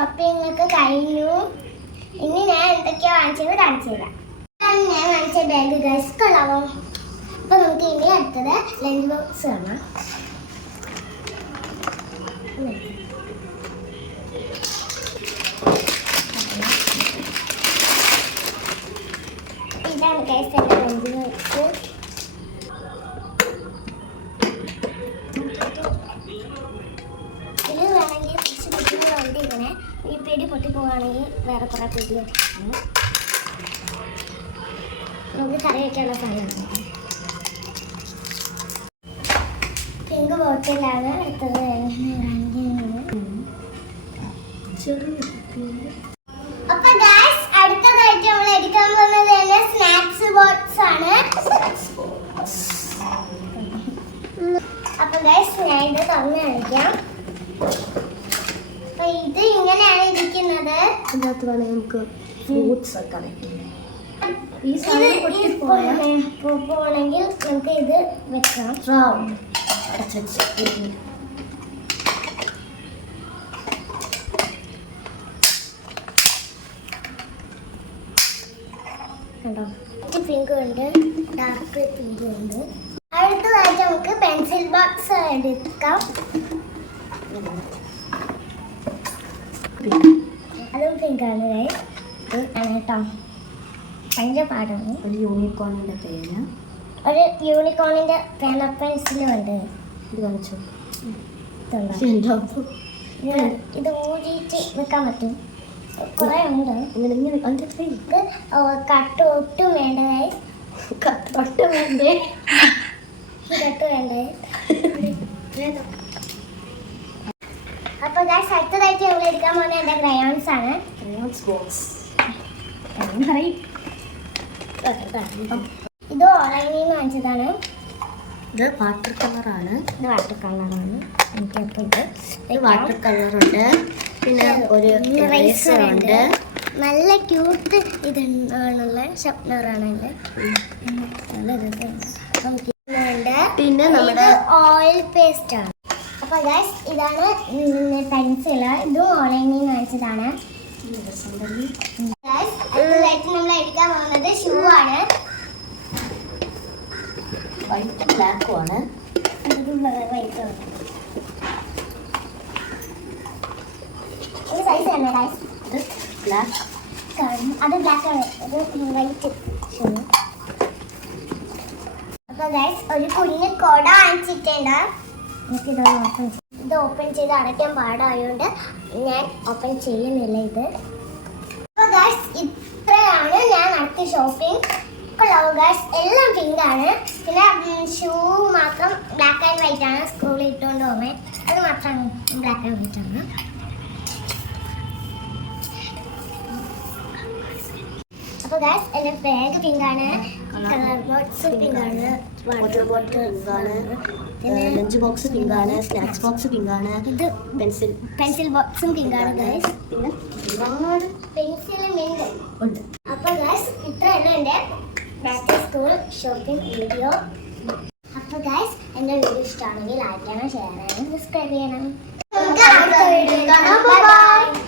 Shopping ഒക്കെ കഴിഞ്ഞു ഇനി ഞാൻ എന്തൊക്കെയാ വാങ്ങിച്ചത് കാണിച്ചു തരാം ഇതാണ് ഞാൻ വാങ്ങിച്ച ബാഗ് ഗൈസ് കൊള്ളാമോ അപ്പൊ നമുക്ക് ഇനി അടുത്തത് ലഞ്ച് ബോക്സ് കാണാം പിടി പൊട്ടി പോവുകയാണെങ്കിൽ വേറെ കുറേ പേടി നമുക്ക് കറി വയ്ക്കാനുള്ള സാധനമാണ് പിങ്ക് ബോട്ടിലാണ് അടുത്തത് അപ്പൊ ഗായ്സ് അടുത്തതായിട്ട് നമ്മൾ എടുക്കാൻ പോകുന്നത് തന്നെ സ്നാക്സ് ബോക്സ് ആണ് അപ്പൊ ഗായ്സ് ഞാൻ ഇത് തുറന്ന് കാണിക്കാം അപ്പൊ ഇത് ഇങ്ങനെയാണ് ഇരിക്കുന്നത്. ഇതിനകത്ത് വേണമെങ്കിൽ നമുക്ക് ഫ്രൂട്ട്സ് വെക്കാൻ ഈ സാധനം ഈ പൊട്ടിപ്പോയാൽ പോ- പോണെങ്കിൽ നമുക്ക് ഇത് വെക്കാം. റൗണ്ട് അടച്ച് വെച്ച്. കണ്ടോ? പിങ്ക് ഉണ്ട് ഡാർക്ക് പിങ്ക് ഉണ്ട്. അടുത്തതായിട്ട് നമുക്ക് പെൻസിൽ ബോക്സ് എടുക്കാം. അതും പിങ്കാണ് കേട്ടോ ഭയങ്കര പാടാണ് ഒരു യൂണിക്കോണിന്റെ പേര്. ഒരു യൂണിക്കോണിന്റെ പേന പെൻസിലും ഉണ്ട്. ഇത് കാണിച്ചു? ഇത് ഊരിയിട്ട് വെക്കാൻ പറ്റും. കുറേ ഉണ്ട്. ഇത് കട്ട് ഒട്ടും വേണ്ടതായി തൊട്ട് വേണ്ടേ? കട്ട് വേണ്ടേ? അപ്പൊ ഞാൻ അടുത്തതായിട്ട് ഞങ്ങൾ എടുക്കാൻ പോകുന്ന എന്റെ ക്രയോൺസ് ആണ്. ക്രയോൺസ് ബോക്സ് ഇത് ഓൺലൈനിൽ നിന്ന് വാങ്ങിച്ചതാണ്. ഇത് വാട്ടർ കളറാണ് ഇത് വാട്ടർ കളറാണ് എനിക്കപ്പോൾ ഇത് ഇത് വാട്ടർ കളറുണ്ട് പിന്നെ ഒരു ഉണ്ട്. നല്ല ക്യൂട്ട് ഇതാണുള്ള ഷപ്നറാണ് നമുക്ക് പിന്നെ നമ്മുടെ ഓയിൽ പേസ്റ്റ് ആണ്. അപ്പൊ ഗൈസ് ഇതാണ് പെൻസിൽ ഇതും ഓൺലൈനിൽ നിന്ന് വാങ്ങിച്ചതാണ്. അടുത്തതായിട്ട് നമ്മൾ എടുക്കാൻ പോകുന്നത് ഷൂ ആണ്. വൈറ്റ് ബ്ലാക്കും ആണ്. സൈസ് തന്നെ ഗൈസ് ഇത് ബ്ലാക്ക് അത് ബ്ലാക്ക് ആണ്. ഇത് വൈറ്റ് ഷൂ ഗൈസ് ഒരു കുഞ്ഞ് കൊട വാങ്ങിച്ചിട്ടുണ്ട്. എനിക്കിത് ഓപ്പൺ ഇത് ഓപ്പൺ ചെയ്ത് അടയ്ക്കാൻ പാടായതുകൊണ്ട് ഞാൻ ഓപ്പൺ ചെയ്യുന്നില്ല ഇത്. അപ്പോൾ ഗൈസ് ഇത്രയാണ് ഞാൻ നടത്തിയ ഷോപ്പിംഗ് കൊള്ളാവോ ഗൈസ് എല്ലാം പിങ്ക് ആണ്. പിന്നെ ഷൂ മാത്രം ബ്ലാക്ക് ആൻഡ് വൈറ്റ് ആണ്. സ്കൂളിൽ ഇട്ടുകൊണ്ട് പോകുന്നത് അത് മാത്രം ബ്ലാക്ക് ആൻഡ് വൈറ്റ് ആണ്. അപ്പൊ ഗൈസ് എന്റെ ബാഗ് പിങ്ക് ആണ്. കളർ ബോക്സ് പിങ്ക് ആണ്. വാട്ടർ ബോട്ടിൽ പിങ്ക് ആണ്. പിന്നെ ലഞ്ച് ബോക്സ് പിങ്ക് ആണ്. സ്നാക്സ് ബോക്സ് പിങ്ക് ആണ്. ഇത് പെൻസിൽ പെൻസിൽ ബോക്സും പിങ്ക് ആണ് ഗൈസ് പിന്നെ ഒരുപാട് പെൻസിലും ഉണ്ട്. ഉണ്ട് അപ്പൊ ഗൈസ് ഇത്രയാണ് എന്റെ back to school shopping video അപ്പൊ ഗൈസ് എന്റെ വീഡിയോ ഇഷ്ടമാണെങ്കിൽ ലൈക്ക് ചെയ്യണം ഷെയർ ചെയ്യണം സബ്സ്ക്രൈബ് ചെയ്യണം. നമുക്ക് അടുത്ത വീഡിയോ കാണാം. ബൈ